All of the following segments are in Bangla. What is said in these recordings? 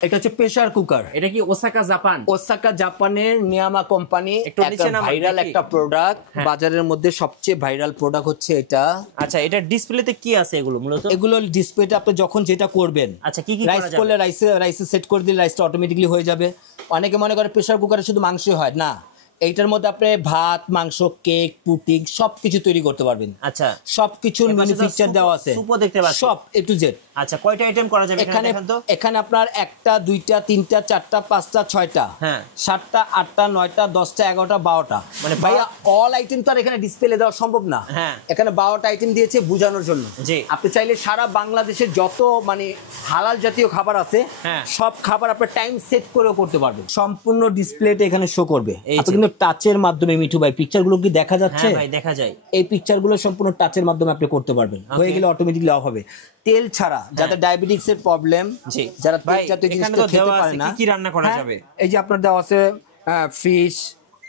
এটা হচ্ছে প্রেসার কুকার। এটা কি ওসাকা জাপান? ওসাকা জাপানের নিয়ামা কোম্পানি ভাইরাল একটা প্রোডাক্ট, বাজারের মধ্যে সবচেয়ে ভাইরাল প্রোডাক্ট হচ্ছে এটা। আচ্ছা, এটা ডিসপ্লেতে কি আছে এগুলো মূলত? এগুলো ডিসপ্লেতে আপনি যখন যেটা করবেন, আচ্ছা কি কি রাইস করলে রাইসে সেট করে দিলে রাইসটা অটোমেটিক্যালি হয়ে যাবে। অনেকে মনে করে প্রেসার কুকারে শুধু মাংসই হয়, না, এইটার মধ্যে আপনি ভাত, মাংস, কেক, পুডিং সবকিছু তৈরি করতে পারবেন। আচ্ছা, সবকিছুর ম্যানুফ্যাকচার দেওয়া আছে, সুপো দেখতে পাচ্ছি সব এ টু জেড। আচ্ছা, কয়টা আইটেম করা যাবে এখানে? এখানে আপনার একটা, দুইটা, তিনটা, চারটা, পাঁচটা, ছয়টা, হ্যাঁ, সাতটা, আটটা, নয়টা, 10টা, 11টা, 12টা, মানে ভাইয়া অল আইটেম তো আর এখানে ডিসপ্লে দেওয়া সম্ভব না। হ্যাঁ, এখানে 12টা আইটেম দিয়েছে বোঝানোর জন্য। জি, আপনি চাইলে সারা বাংলাদেশের যত মানে হালাল জাতীয় খাবার আছে, সব খাবার আপনি টাইম সেট করেও করতে পারবেন। সম্পূর্ণ ডিসপ্লেটা এখানে শো করবে। আপনি কিন্তু টাচের মাধ্যমে, মিঠু ভাই পিকচারগুলো কি দেখা যাচ্ছে? হ্যাঁ ভাই, দেখা যায়। এই পিকচারগুলো সম্পূর্ণ টাচের মাধ্যমে আপনি করতে পারবেন। হয়ে গেলে অটোমেটিক্যালি অফ হবে। তেল ছাড়া, যাদের ডায়াবেটিক্স এর প্রবলেম, যারা তেল জাতীয় জিনিস খেতে পারে না, কি কি রান্না করা যাবে? এই যে আপনার দেওয়া আছে ফিশ,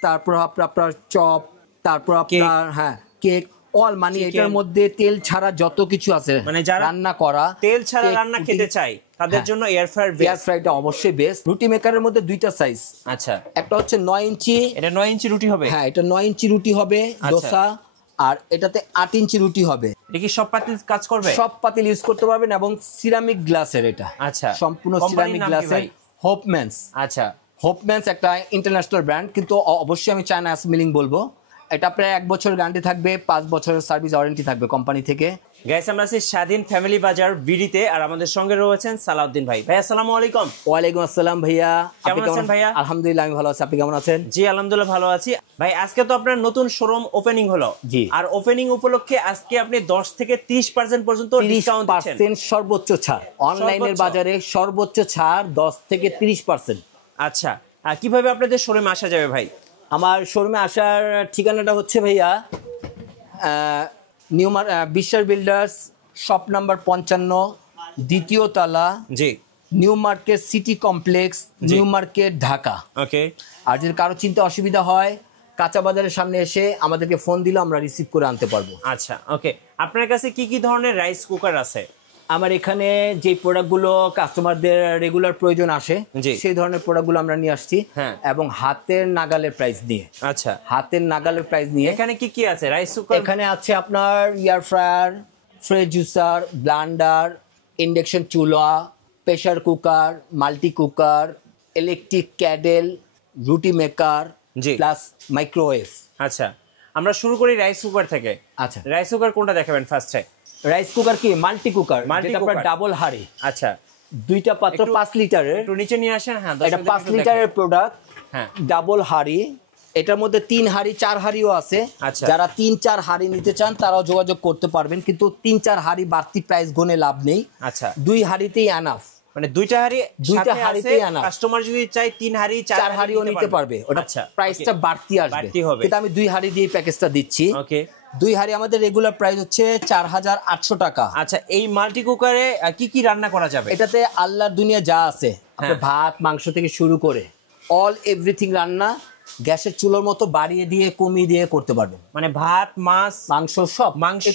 তারপর আপনার চপ, তারপর আপনার কেক, অল মানে এটার মধ্যে তেল ছাড়া যত কিছু আছে মানে যারা রান্না করা, তেল ছাড়া রান্না খেতে চাই তাদের জন্য এয়ার ফ্রায়ার বেস্ট। এয়ার ফ্রায়ারটা অবশ্যই বেস্ট। রুটি মেকারের মধ্যে দুইটা সাইজ। আচ্ছা, একটা হচ্ছে 9 ইঞ্চি, এটা 9 ইঞ্চি রুটি হবে। হ্যাঁ, এটা 9 ইঞ্চি রুটি হবে দোসা, আর এটাতে 8 ইঞ্চি রুটি হবে। এটা কি সব পাতিল কাজ করবে? সব পাতিল ইউজ করতে পারবেন এবং সিরামিক গ্লাসের এটা। আচ্ছা, সম্পূর্ণ সিরামিক গ্লাসের। হোপম্যানস। আচ্ছা, হোপম্যানস একটা ইন্টারন্যাশনাল ব্র্যান্ড, কিন্তু অবশ্যই আমি চায়না অ্যাসেম্বলিং বলবো। এটা প্রায় 1 বছর গ্যারান্টি থাকবে, 5 বছরের সার্ভিস ওয়ারেন্টি থাকবে কোম্পানি থেকে। গাইস, আমরা আছি স্বাধীন ফ্যামিলি বাজার বিডিতে, আর আমাদের সঙ্গে রয়েছেন সালাউদ্দিন ভাই। ভাই আসসালামু আলাইকুম। ওয়ালাইকুম আসসালাম ভাইয়া, কেমন আছেন ভাইয়া? আলহামদুলিল্লাহ আমি ভালো আছি, আপনি কেমন আছেন? জি আলহামদুলিল্লাহ ভালো আছি। ভাই আজকে তো আপনার নতুন শোরুম ওপেনিং হলো, জি, আর ওপেনিং উপলক্ষে আজকে আপনি 10 থেকে 30% পর্যন্ত ডিসকাউন্ট দিচ্ছেন। সর্বোচ্চ ছাড়, অনলাইনের বাজারে সর্বোচ্চ ছাড় 10 থেকে 30%। আচ্ছা, কিভাবে আপনাদের শোরুমে আসা যাবে ভাই? আমার শোরুমে আসার ঠিকানাটা হচ্ছে ভাইয়া বিশ্বাস বিল্ডার্স, শপ নাম্বার 55, দ্বিতীয় তলা, G, new market city complex, new market, Dhaka. Okay. আর যদি কারো চিন্তা অসুবিধা হয়, কাঁচা বাজারের সামনে এসে আমাদেরকে ফোন দিলে আমরা রিসিভ করে আনতে পারবো। আচ্ছা, ওকে। আপনার কাছে কি কি ধরনের রাইস কুকার আছে? আমার এখানে যে প্রোডাক্টগুলো কাস্টমারদের রেগুলার প্রয়োজন আসে, সেই ধরনের প্রোডাক্টগুলো আমরা নিয়ে আসছি, এবং হাতের নাগালের প্রাইস নিয়ে। আচ্ছা, হাতের নাগালের প্রাইস নিয়ে। এখানে কি কি আছে রাইস কুকার? এখানে আছে আপনার air fryer, fresh juicer, blender, induction চুলা, pressure cooker, multi cooker, electric kettle, roti maker, plus microwave. আচ্ছা, আমরা শুরু করি রাইস কুকার থেকে। আচ্ছা, রাইস কুকার কোনটা দেখাবেন ফার্স্টে? রাইস কুকার কি মাল্টি কুকার, যেটা আপনার ডাবল হাড়ি। আচ্ছা, দুইটা পাত্র, 5 লিটারের। একটু নিচে নিয়ে আসেন। হ্যাঁ, এটা 5 লিটারের প্রোডাক্ট। হ্যাঁ, ডাবল হাড়ি। এটার মধ্যে 3 হাড়ি, 4 হাড়িও আছে। যারা 3-4 হাড়ি নিতে চান তারাও যোগাযোগ করতে পারবেন, কিন্তু 3-4 হাড়ি বাড়তি প্রাইস গুনে লাভ নেই। আচ্ছা, 2 হাড়িতেই এনাফ, মানে দুইটা হাড়িতেই এনাফ। কাস্টমার যদি চাই 3 হাড়ি, 4 হাড়িও নিতে পারবে। ওটা প্রাইসটা বাড়তি আসবে, কিন্তু আমি 2 হাড়ি দিয়ে প্যাকেজটা দিচ্ছি। ওকে। 2 হাড়ি আমাদের রেগুলার প্রাইস হচ্ছে 4800 টাকা। আচ্ছা, এই মাল্টি কুকারে কি কি রান্না করা যাবে? এটাতে আল্লাহর দুনিয়া যা আছে, আপনার ভাত, মাংস থেকে শুরু করে অল এভরিথিং রান্না গ্যাসের চুলোর মতো বাড়িয়ে দিয়ে কমিয়ে দিয়ে করতে পারবেন। মানে ভাত, মাছ, মাংস, সব, মাংস,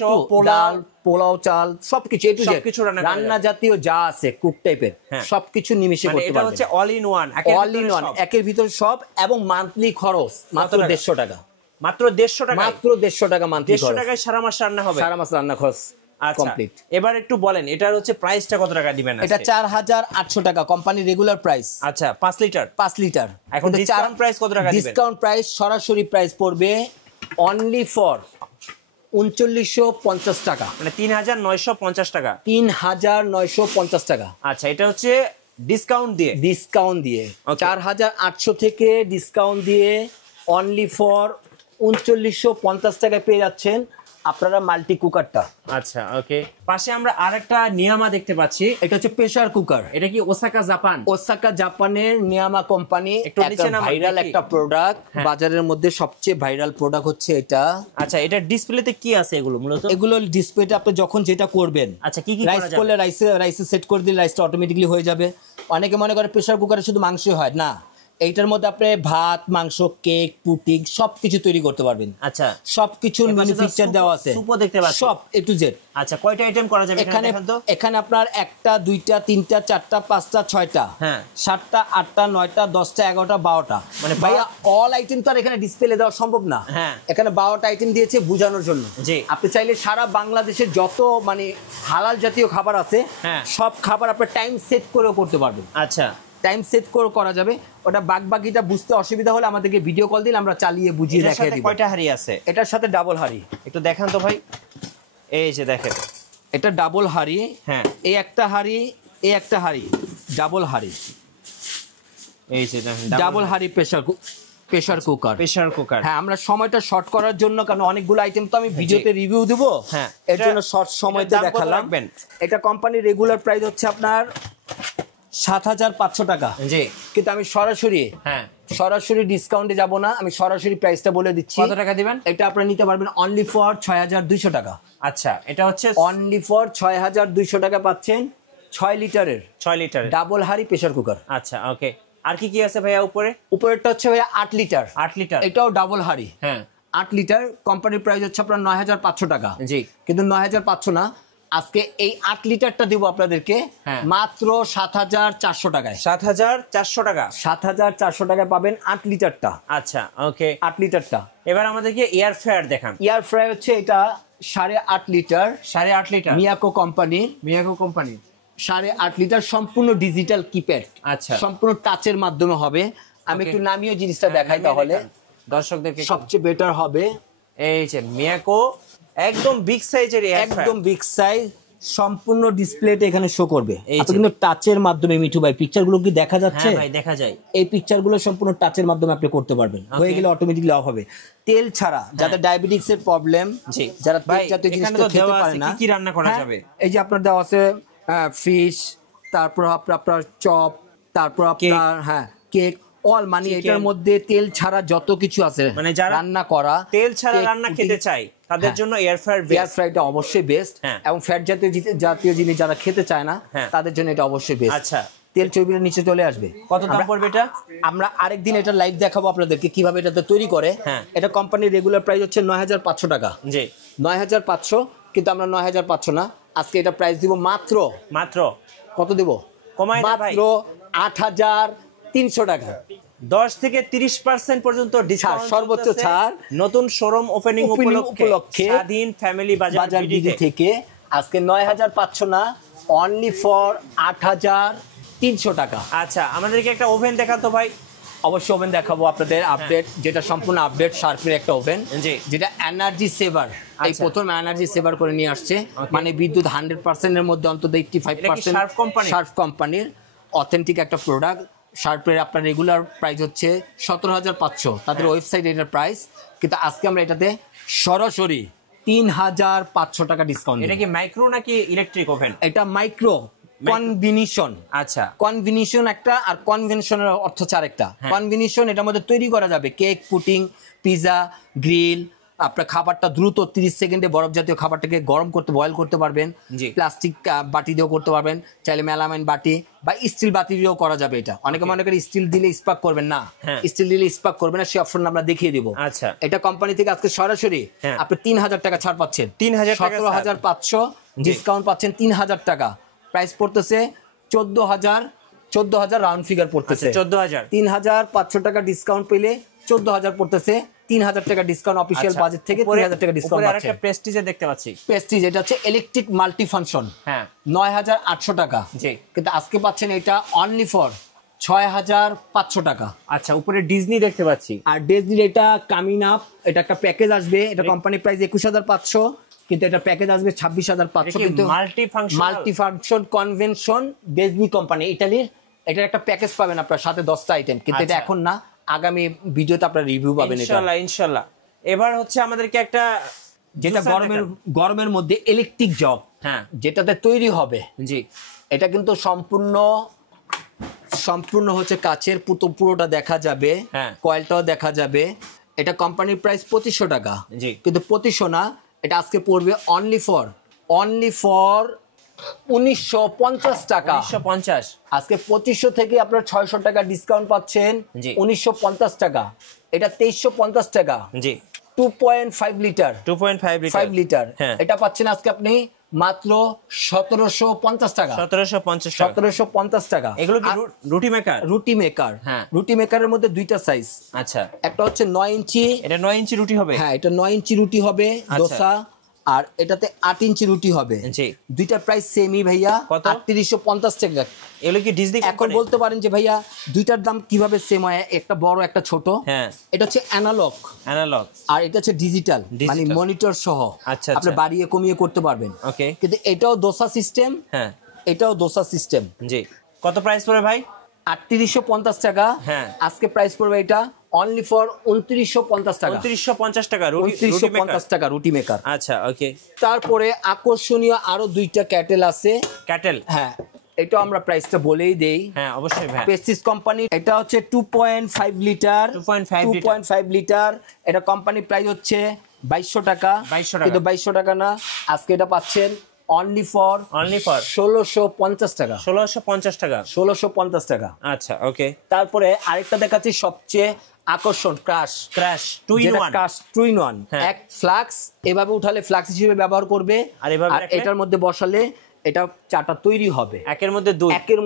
পোলাও, চাল, সবকিছু এ টু জেড রান্না জাতীয় যা আছে কুক টাইপের সবকিছু নিমিশে করতে পারবেন। এটা হচ্ছে অল ইন ওয়ান, একের ভিতর সব। এবং মান্থলি খরচ মাত্র 150 টাকা। মাত্র 150 টাকা? মাত্র 150 টাকা মান্থলি খরচ। 150 টাকায় সারা মাস রান্না হবে? সারা মাস রান্না খরচ কমপ্লিট। এবার একটু বলেন এটার হচ্ছে প্রাইসটা কত টাকা দিবেন? এটা 4800 টাকা কোম্পানি রেগুলার প্রাইস। আচ্ছা, 5 লিটার? 5 লিটার। এখন ডিসকাউন্ট প্রাইস কত টাকা দিবেন? ডিসকাউন্ট প্রাইস সরাসরি প্রাইস পড়বে অনলি ফর 3950 টাকা, মানে 3950 টাকা। 3950 টাকা। আচ্ছা, এটা হচ্ছে ডিসকাউন্ট দিয়ে 4800 থেকে ডিসকাউন্ট দিয়ে অনলি ফর 3950 টাকায় পেয়ে যাচ্ছেন আপনারা মাল্টি কুকারটা। আচ্ছা, ওকে। পাশে আমরা আরেকটা নিয়ামা দেখতে পাচ্ছি, এটা হচ্ছে প্রেসার কুকার। এটা কি ওসাকা জাপান? ওসাকা জাপানের নিয়ামা কোম্পানি ভাইরাল একটা প্রোডাক্ট, বাজারের মধ্যে সবচেয়ে ভাইরাল প্রোডাক্ট হচ্ছে এটা। আচ্ছা, এটা ডিসপ্লেতে কি আছে এগুলো মূলত? এগুলো ডিসপ্লেতে আপনি যখন যেটা করবেন, আচ্ছা কি কি রাইস করলে রাইসে সেট করে দিলে রাইসটা অটোমেটিক্যালি হয়ে যাবে। অনেকে মনে করে প্রেসার কুকারে শুধু মাংসই হয়, না, এইটার মধ্যে আপনি ভাত, মাংস, কেক, পুডিং সবকিছু তৈরি করতে পারবেন। আচ্ছা, সবকিছুর ম্যানুফ্যাকচার দেওয়া আছে, সুপো দেখতে পাচ্ছি সব এ টু জেড। আচ্ছা, কয়টা আইটেম করা যাবে এখানে? দেখেন তো। এখানে আপনার 1টা 2টা 3টা 4টা 5টা 6টা, হ্যাঁ, 7টা 8টা 9টা 10টা 11টা 12টা, মানে ভাইয়া অল আইটেম তো আর এখানে ডিসপ্লে দেওয়া সম্ভব না। হ্যাঁ, এখানে 12টা আইটেম দিয়েছে বোঝানোর জন্য। জি, আপনি চাইলে সারা বাংলাদেশের যত মানে হালাল জাতীয় খাবার আছে, হ্যাঁ, সব খাবার আপনি টাইম সেট করেও করতে পারবেন। আচ্ছা, টাইম সেট করে করা যাবে। ওটা বাকিটা বুঝতে অসুবিধা হলে আমাদেরকে ভিডিও কল দিন, আমরা চালিয়ে বুঝিয়ে দেখিয়ে দিব। কয়টা হাড়ি আছে এটার সাথে? ডাবল হাড়ি। একটু দেখান তো ভাই। এই যে দেখেন, এটা ডাবল হাড়ি। হ্যাঁ, এই একটা হাড়ি, এই একটা হাড়ি, ডাবল হাড়ি। এই যে দেখেন, ডাবল হাড়ি প্রেসার কুকার। Pressure cooker. হ্যাঁ, আমরা সময়টা শর্ট করার জন্য, কারণ অনেকগুলো আইটেম তো আমি ভিডিওতে রিভিউ দেবো, হ্যাঁ, এর জন্য শর্ট সময়তে দেখালাম। এটা কোম্পানির রেগুলার প্রাইস হচ্ছে আপনার 7,500 টাকা। জি, কিন্তু আমি সরাসরি ডিসকাউন্টে যাব না, আমি সরাসরি প্রাইসটা বলে দিচ্ছি। কত টাকা দিবেন? এটা আপনারা নিতে পারবেন অনলি ফর 6,200 টাকা। আচ্ছা, এটা হচ্ছে অনলি ফর 6,200 টাকা পাচ্ছেন 6 লিটারের 6 লিটার ডাবল হাড়ি প্রেসার কুকার। আচ্ছা, ওকে। আর কি কি আছে ভাইয়া উপরে? উপরেরটা হচ্ছে ভাইয়া 8 লিটার। 8 লিটার, এটাও ডাবল হাড়ি। হ্যাঁ, 8 লিটার। কোম্পানির প্রাইস হচ্ছে আপনার 9,500 টাকা। জি, কিন্তু 9,500 না, আজকে এই 8 লিটারটা দিব আপনাদেরকে মাত্র 7,400 টাকায়। 7,400 টাকা। 7,400 টাকায় পাবেন 8 লিটারটা। আচ্ছা, ওকে, 8 লিটারটা। এবার আমাদেরকে এয়ার ফ্রায়ার দেখান। এয়ার ফ্রায়ার হচ্ছে এটা 8.5 লিটার। 8.5 লিটার, মিয়াকো কোম্পানির। 8.5 লিটার, সম্পূর্ণ ডিজিটাল কিপ্যাড। আচ্ছা, সম্পূর্ণ টাচের মাধ্যমে হবে। আমি একটু নামিয়ে জিনিসটা দেখাই, তাহলে দর্শকদেরকে সবচেয়ে বেটার হবে। এই যে মিয়াকো, একদম বিগ সাইজের এয়ার ফ্রায়ার, একদম বিগ সাইজ, সম্পূর্ণ ডিসপ্লেতে এখানে শো করবে। আপনি কিন্তু টাচের মাধ্যমে, মিঠু ভাই পিকচারগুলো কি দেখা যাচ্ছে? হ্যাঁ ভাই, দেখা যায়। এই পিকচারগুলো সম্পূর্ণ টাচের মাধ্যমে আপনি করতে পারবেন। হয়ে গেলে অটোমেটিক্যালি অফ হবে। তেল ছাড়া, যাদের ডায়াবেটিক্স এর প্রবলেম, জি, যারা তেল জাতীয় জিনিস খেতে পারে না, কি রান্না করা যাবে? এই যে আপনার দেওয়া আছে ফিশ, তারপর আপনার চপ, তারপর আপনার কেক, অল মানে এটার মধ্যে তেল ছাড়া যত কিছু আছে, মানে যারা রান্না করা, তেল ছাড়া রান্না খেতে চায় তাদের জন্য এয়ার ফ্রায়ার বেস্ট। এয়ার ফ্রায়ারটা অবশ্যই বেস্ট। এবং ফ্যাট জাতীয় জিনিস যারা খেতে চায় না, তাদের জন্য এটা অবশ্যই বেস্ট। আচ্ছা, তেল চর্বির নিচে চলে আসবে। কত দাম পড়বে এটা? আমরা আরেকদিন এটা লাইভ দেখাবো আপনাদেরকে কিভাবে এটাতে তৈরি করে। এটা কোম্পানির রেগুলার প্রাইস হচ্ছে 9,500 টাকা। জি, 9,500। কিন্তু আমরা 9,500 না, আজকে এটা প্রাইস দিব মাত্র কত দিব? মাত্র 8,300 টাকা। 10 থেকে 30% পর্যন্ত ডিসকাউন্ট, সর্বোচ্চ ছাড়, নতুন শোরুম ওপেনিং উপলক্ষে স্বাধীন ফ্যামিলি বাজার বিডি থেকে আজকে 9,500 না, অনলি ফর 8,300 টাকা। আচ্ছা, আমাদেরকে একটা ওভেন দেখান তো ভাই। অবশ্যই ওভেন দেখাবো আপনাদের, আপডেট, যেটা সম্পূর্ণ আপডেট শার্পের একটা ওভেন, যেটা এনার্জি সেভার। এই প্রথম এনার্জি সেভার করে নিয়ে আসছে, মানে বিদ্যুৎ 100% এর মধ্যে অন্তত 85% শার্প কোম্পানির অথেন্টিক একটা প্রোডাক্ট। শার্পের আপনার রেগুলার প্রাইস হচ্ছে 17,500, তাদের ওয়েবসাইট এটার প্রাইস। কিন্তু আজকে আমরা এটাতে সরাসরি 3,500 টাকা ডিসকাউন্ট। এটা কি মাইক্রো নাকি ইলেকট্রিক ওভেন? এটা মাইক্রো কনভিনিশন। আচ্ছা, কনভিনিশন একটা, আর কনভেনশনের অর্থ আরেকটা। কনভিনিশন, এটার মধ্যে তৈরি করা যাবে কেক, পুডিং, পিজা, গ্রিল। আপনার খাবারটা দ্রুত 30 সেকেন্ডে বরফ জাতীয় খাবারটাকে গরম করতে, বয়েল করতে পারবেন। প্লাস্টিক বাটি দিয়েও করতে পারবেন, চাইলে মেলামাইন বাটি বা স্টিল বাটি দিয়েও করা যাবে। এটা অনেকে মনে করে স্টিল দিলে স্পার্ক করবেন না, স্টিল দিলে স্পার্ক করবে না, সেই অপশন আমরা দেখিয়ে দিব। আচ্ছা, এটা কোম্পানি থেকে আজকে সরাসরি আপনি 3,000 টাকা ছাড় পাচ্ছেন। 17,500 ডিসকাউন্ট পাচ্ছেন 3,000 টাকা। প্রাইস পড়তেছে 14,000 রাউন্ড ফিগার পড়তেছে। 14,000। 3,500 টাকা ডিসকাউন্ট পেলে 14,000 পড়তেছে। 3,000 টাকা ডিসকাউন্ট অফিসিয়াল বাজেট থেকে 3,000 টাকা ডিসকাউন্ট পাচ্ছেন। আরেকটা প্রেস্টিজে দেখতে পাচ্ছি। প্রেস্টিজ, এটা হচ্ছে ইলেকট্রিক মাল্টি ফাংশন। 9,800 টাকা। জি, কিন্তু আজকে পাচ্ছেন এটা অনলি ফর 6,500 টাকা। আচ্ছা, উপরে ডিজনি দেখতে পাচ্ছি। আর ডিজনির এটা কামিং আপ, এটা একটা প্যাকেজ আসবে। এটা কোম্পানি প্রাইস 21,500, কিন্তু এটা প্যাকেজ আসবে 26,500। কিন্তু multi function convention Disney company ইতালির, এটার একটা প্যাকেজ পাবেন আপনার সাথে 10টা আইটেম। কিন্তু এটা এখন না, আগামী ভিডিওতে আপনারা রিভিউ পাবেন এটা ইনশাআল্লাহ। এবার হচ্ছে আমাদেরকে একটা, যেটা গরমের মধ্যে ইলেকট্রিক জগ, যেটাতে তৈরি হবে। জি, এটা কিন্তু সম্পূর্ণ হচ্ছে কাচের, পুরোটা দেখা যাবে, কয়েলটাও দেখা যাবে। এটা কোম্পানির প্রাইস 2,500 টাকা। জি, কিন্তু 2,500 না, এটা আজকে পড়বে অনলি ফর 1950 টাকা। 1950। আজকে 2500 থেকে আপনার 600 টাকা ডিসকাউন্ট পাচ্ছেন। জি। 1950 টাকা। এটা 2350 টাকা। জি। 2.5 লিটার। 2.5 লিটার। 5 লিটার। হ্যাঁ। এটা পাচ্ছেন আজকে আপনি মাত্র 1750 টাকা। 1750 টাকা। 1750 টাকা। এগুলো কি রুটি মেকার? রুটি মেকার। হ্যাঁ। রুটি মেকারের মধ্যে দুইটা সাইজ। আচ্ছা। একটা হচ্ছে 9 ইঞ্চি। এটা 9 ইঞ্চি রুটি হবে? হ্যাঁ, এটা 9 ইঞ্চি রুটি হবে দোসা, আর এটাতে 8 ইঞ্চি রুটি হবে। জি। দুইটার প্রাইস সেমই ভাইয়া, কত? 3850 টাকা। এগুলো কি ডিজনি? এখন বলতে পারেন যে ভাইয়া দুইটার দাম কিভাবে সেম হয়, একটা বড় একটা ছোট। হ্যাঁ। এটা হচ্ছে অ্যানালগ, আর এটা হচ্ছে ডিজিটাল, মানে মনিটর সহ। আচ্ছা, আপনি বাড়িয়ে কমিয়ে করতে পারবেন। ওকে। কিন্তু এটাও দোসা সিস্টেম। হ্যাঁ। এটাও দোসা সিস্টেম। জি। কত প্রাইস পড়বে ভাই? 3850 টাকা। হ্যাঁ। আজকে প্রাইস পড়বে এটা অনলি ফর 2950 টাকা। 2950 টাকা। 2950 টাকা রুটি মেকার। আচ্ছা, ওকে। তারপরে আকর্ষণীয় আরো দুইটা ক্যাটেল আছে। ক্যাটেল? হ্যাঁ, এটা আমরা প্রাইসটা বলেই দেই। হ্যাঁ, অবশ্যই ভাই। পেসিস কোম্পানি, এটা হচ্ছে 2.5 লিটার। 2.5 লিটার। এটা কোম্পানি প্রাইস হচ্ছে 2200 টাকা। 2200 টাকা। কিন্তু 2200 টাকা না, আজকে এটা পাচ্ছেন অনলি ফর 1650 টাকা। 1650 টাকা। 1650 টাকা। আচ্ছা, ওকে। তারপরে আরেকটা দেখাচ্ছি সবচেয়ে আকর্ষণ, crash. Crash 2 in 1। Crash 2 in 1। এক ফ্লাক্স, এভাবে উঠালে ফ্লাক্স হিসেবে ব্যবহার করবে, আর এভাবে এটার মধ্যে বসালে এটা চাটা তৈরি হবে। একের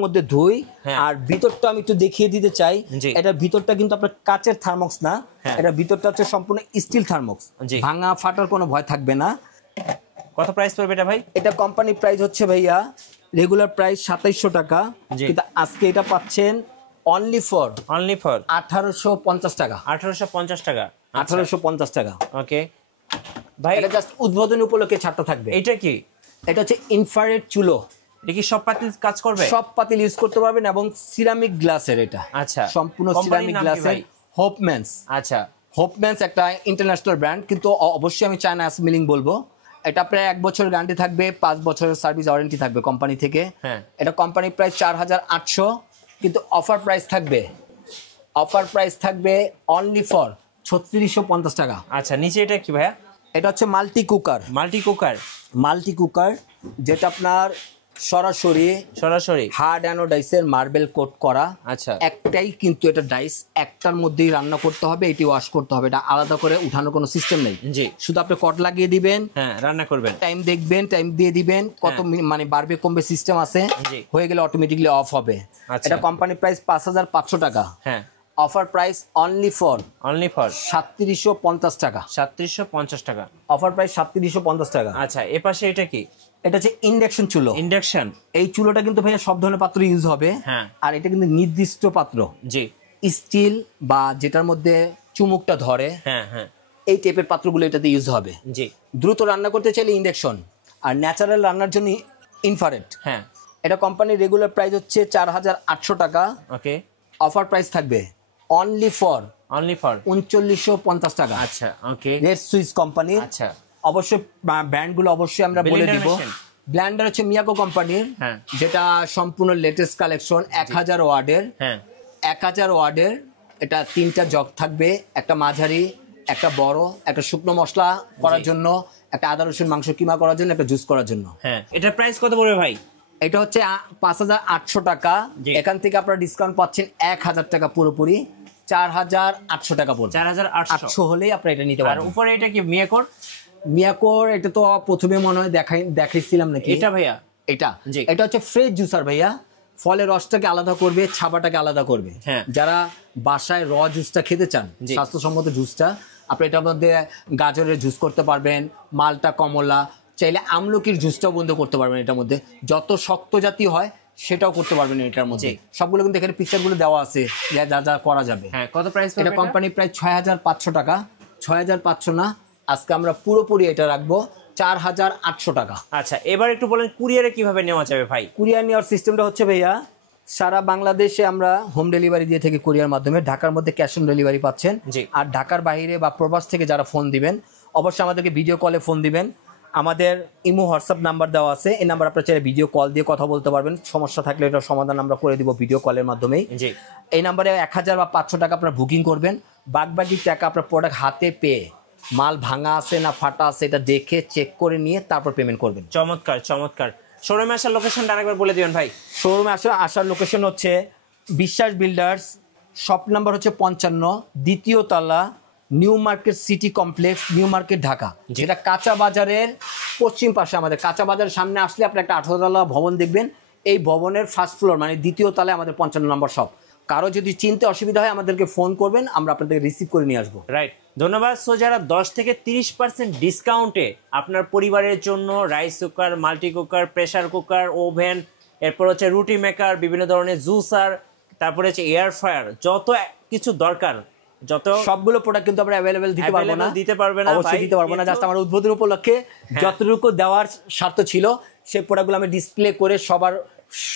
মধ্যে দুই। হ্যাঁ। আর ভিতরটা আমি একটু দেখিয়ে দিতে চাই। জি। এটা ভিতরটা কিন্তু আপনার কাচের থার্মক্স না। হ্যাঁ। এটা ভিতরটা হচ্ছে সম্পূর্ণ স্টিল থার্মক্স। জি। ভাঙা ফাটার কোনো ভয় থাকবে না। কত প্রাইস পড়বে এটা ভাই? এটা কোম্পানি প্রাইস হচ্ছে ভাইয়া রেগুলার প্রাইস 2700 টাকা। জি। কিন্তু আজকে এটা পাচ্ছেন অনলি ফর 1850 টাকা। 1850 টাকা। 1850 টাকা। ওকে ভাই, এটা জাস্ট উদ্বোধনী উপলক্ষে ছাড়টা থাকবে। এটা কি? এটা হচ্ছে ইনফ্রারেড চুলো। এটা কি সব পাতিল কাজ করবে? সব পাতিল ইউজ করতে পারবেন, এবং সিরামিক গ্লাসের এটা। আচ্ছা। সম্পূর্ণ সিরামিক গ্লাসের। হোপম্যানস। আচ্ছা। হোপম্যানস একটা ইন্টারন্যাশনাল ব্র্যান্ড, কিন্তু অবশ্যই আমি চায়না অ্যাসেম্বলিং বলবো। এটা প্রায় 1 বছর গ্যারান্টি থাকবে, 5 বছরের সার্ভিস ওয়ারেন্টি থাকবে কোম্পানি থেকে। হ্যাঁ। এটা কোম্পানি প্রাইস 4800, কিন্তু অফার প্রাইস থাকবে অনলি ফর 3650 টাকা। আচ্ছা, নিচে এটা কি ভাইয়া? এটা হচ্ছে মাল্টি কুকার, যেটা আপনার সরাসরি হার্ড অ্যানোডাইসের মার্বেল কোট করা। আচ্ছা। একটাই কিন্তু এটা ডাইস, একটার মধ্যেই রান্না করতে হবে, এটি ওয়াশ করতে হবে, এটা আলাদা করে উঠানোর কোনো সিস্টেম নেই। জি। শুধু আপনি কট লাগিয়ে দিবেন। হ্যাঁ, রান্না করবেন, টাইম দেখবেন, টাইম দিয়ে দিবেন, কত মানে বাড়বে কমবে সিস্টেম আছে। জি। হয়ে গেলে অটোমেটিকলি অফ হবে। আচ্ছা। এটা কোম্পানি প্রাইস 5500 টাকা। হ্যাঁ। অফার প্রাইস অনলি ফর 3750 টাকা। 3750 টাকা। অফার প্রাইস 3750 টাকা। আচ্ছা, এ পাশে এটা কি? এটা হচ্ছে ইন্ডাকশন চুলো। ইন্ডাকশন। এই চুলোটা কিন্তু ভাইয়া সব ধরনের পাত্র ইউজ হবে। হ্যাঁ। আর এটা কিন্তু নির্দিষ্ট পাত্র। জি। স্টিল বা যেটার মধ্যে চুমুকটা ধরে, হ্যাঁ হ্যাঁ, এই টাইপের পাত্রগুলো এটাতে ইউজ হবে। জি। দ্রুত রান্না করতে চাইলে ইন্ডাকশন, আর ন্যাচারাল রান্নার জন্য ইনফ্রারেড। হ্যাঁ। এটা কোম্পানির রেগুলার প্রাইস হচ্ছে 4800 টাকা। ওকে। অফার প্রাইস থাকবে অনলি ফর 3950 টাকা। আচ্ছা, ওকে। রেড সুইস কোম্পানির। আচ্ছা। অবশ্যই ব্র্যান্ডগুলো অবশ্যই আমরা বলে দিব। ব্লেন্ডার হচ্ছে মিয়াকো কোম্পানির, হ্যাঁ, যেটা সম্পূর্ণ লেটেস্ট কালেকশন, 1000 ওয়ার্ডের। হ্যাঁ, 1000 ওয়ার্ডের। এটা 3টা জগ থাকবে, একটা মাঝারি, একটা বড়, একটা শুকনো মশলা করার জন্য, একটা আদা রসুন মাংস কিমা করার জন্য, একটা জুস করার জন্য। হ্যাঁ। এটার প্রাইস কত পড়বে ভাই? এটা হচ্ছে 5800 টাকা। এখান থেকে আপনারা ডিসকাউন্ট পাচ্ছেন 1000 টাকা, পুরোপুরি 4800 টাকা পড়বে। 4800 হলেই আপনারা এটা নিতে পারবেন। আর উপরে এটা কি মিয়াকোর? এটা তো প্রথমে মনে হয় দেখাইছিলাম নাকি? এটা ভাইয়া, এটা হচ্ছে ফ্রেশ জুসার ভাইয়া। ফলের রসটাকে আলাদা করবে, ছাবাটাকে আলাদা করবে। হ্যাঁ। যারা বাসায় জুসটা খেতে চান, স্বাস্থ্যসম্মত জুসটা, আপনি এটার মধ্যে গাজরের জুস করতে পারবেন, মালটা, কমলা, চাইলে আমলকির জুসটাও বন্ধ করতে পারবেন। এটার মধ্যে যত শক্ত জাতীয় হয় সেটাও করতে পারবেন এটার মধ্যে। সবগুলো কিন্তু এখানে পিকচারগুলো দেওয়া আছে, যা যা করা যাবে। হ্যাঁ। কত প্রাইস? এটা কোম্পানি প্রায় 6500 টাকা। 6500 না, আজকে আমরা পুরোপুরি এটা রাখবো 4800 টাকা। আচ্ছা, এবার একটু বলেন কুরিয়ারে কিভাবে নেওয়া যাবে ভাই? কুরিয়ার নেওয়ার সিস্টেমটা হচ্ছে ভাইয়া, সারা বাংলাদেশে আমরা হোম ডেলিভারি দিয়ে থাকি কুরিয়ার মাধ্যমে। ঢাকার মধ্যে ক্যাশ অন ডেলিভারি পাচ্ছেন। আর ঢাকার বাইরে বা প্রবাস থেকে যারা ফোন দিবেন, অবশ্যই আমাদেরকে ভিডিও কলে ফোন দিবেন। আমাদের ইমো হোয়াটসঅ্যাপ নাম্বার দেওয়া আছে, এই নাম্বার আপনারা চাইলে ভিডিও কল দিয়ে কথা বলতে পারবেন। সমস্যা থাকলে এটার সমাধান আমরা করে দিব ভিডিও কলের মাধ্যমেই। এই নাম্বারে 1000 বা 500 টাকা আপনারা বুকিং করবেন। বাকি টাকা আপনার প্রোডাক্ট হাতে পেয়ে, মাল ভাঙা আছে না ফাটা আছে এটা দেখে চেক করে নিয়ে তারপর পেমেন্ট করবেন। চমৎকার চমৎকার। শোরুমে আসার লোকেশনটা আরেকবার বলে দিবেন ভাই। শোরুমে আসার লোকেশন হচ্ছে বিশ্বাস বিল্ডার্স, শপ নাম্বার হচ্ছে 55, দ্বিতীয় তলা, new market city complex, new market, Dhaka. যেটা কাঁচা বাজারের পশ্চিম পাশে। আমাদের কাঁচা বাজারের সামনে আসলে আপনি একটা 18 তলা ভবন দেখবেন। এই ভবনের ফার্স্ট ফ্লোর মানে দ্বিতীয় তলায় আমাদের 55 নম্বর শপ। কারো যদি চিনতে অসুবিধা হয় আমাদেরকে ফোন করবেন, আমরা আপনাদের রিসিভ করে নিয়ে আসবো। রাইট, ধন্যবাদ। সো যারা 10 থেকে 30% ডিসকাউন্টে আপনার পরিবারের জন্য rice cooker, multi cooker, pressure cooker, oven, এরপর হচ্ছে রুটি মেকার, বিভিন্ন ধরনের জুসার, তারপরে হচ্ছে এয়ার ফ্রায়ার, যত কিছু দরকার, যত সবগুলো প্রোডাক্ট কিন্তু আমরা অ্যাভেলেবেল দিতে পারবো না, দিতে পারবে না অবশ্যই দিতে পারবো না। জাস্ট আমার উদ্বোধন উপলক্ষে যতটুকু দেওয়ার স্বার্থ ছিল সেই প্রোডাক্টগুলো আমি ডিসপ্লে করে সবার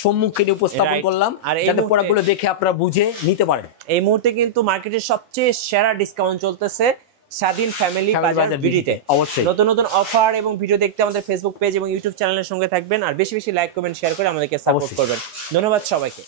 সম্মুখে উপস্থাপন করলাম, আর এই যাতে প্রোডাক্টগুলো দেখে আপনারা বুঝে নিতে পারেন। এই মুহূর্তে কিন্তু মার্কেটের সবচেয়ে সেরা ডিসকাউন্ট চলতেছে স্বাধীন ফ্যামিলি বাজার বিডিতে। অবশ্যই নতুন নতুন অফার এবং ভিডিও দেখতে আমাদের ফেসবুক পেজ এবং ইউটিউব চ্যানেলের সঙ্গে থাকবেন, আর বেশি বেশি লাইক কমেন্ট শেয়ার করে আমাদেরকে সাপোর্ট করবেন। ধন্যবাদ সবাইকে।